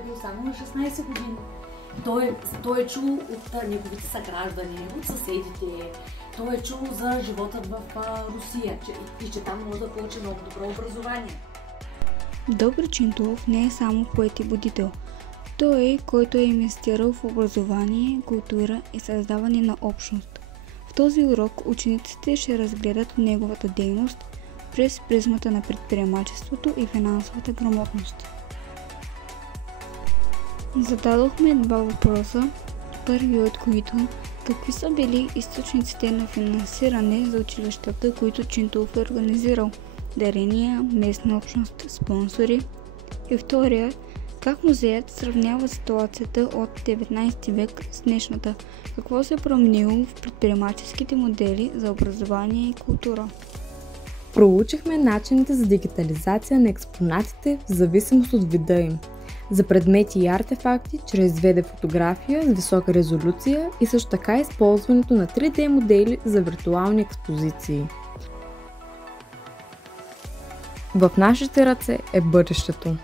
е бил само на 16 години. Той е чул от неговите съграждани, от съседите. Той е чул за живота в Русия че там може да получи много добро образование. Добри Чинтулов не е само поет и будител. Той е, който е инвестирал в образование, култура и създаване на общност. В този урок учениците ще разгледат неговата дейност през призмата на предприемачеството и финансовата грамотност. Зададохме два въпроса, първи от които какви са били източниците на финансиране за училищата, които Чинтулов е организирал – дарения, местна общност, спонсори, и втория как музеят сравнява ситуацията от 19 век с днешната, какво се е променило в предприемаческите модели за образование и култура. Проучихме начините за дигитализация на експонатите в зависимост от вида им, за предмети и артефакти чрез 2D фотография с висока резолюция и също така използването на 3D модели за виртуални експозиции. В нашите ръце е бъдещето.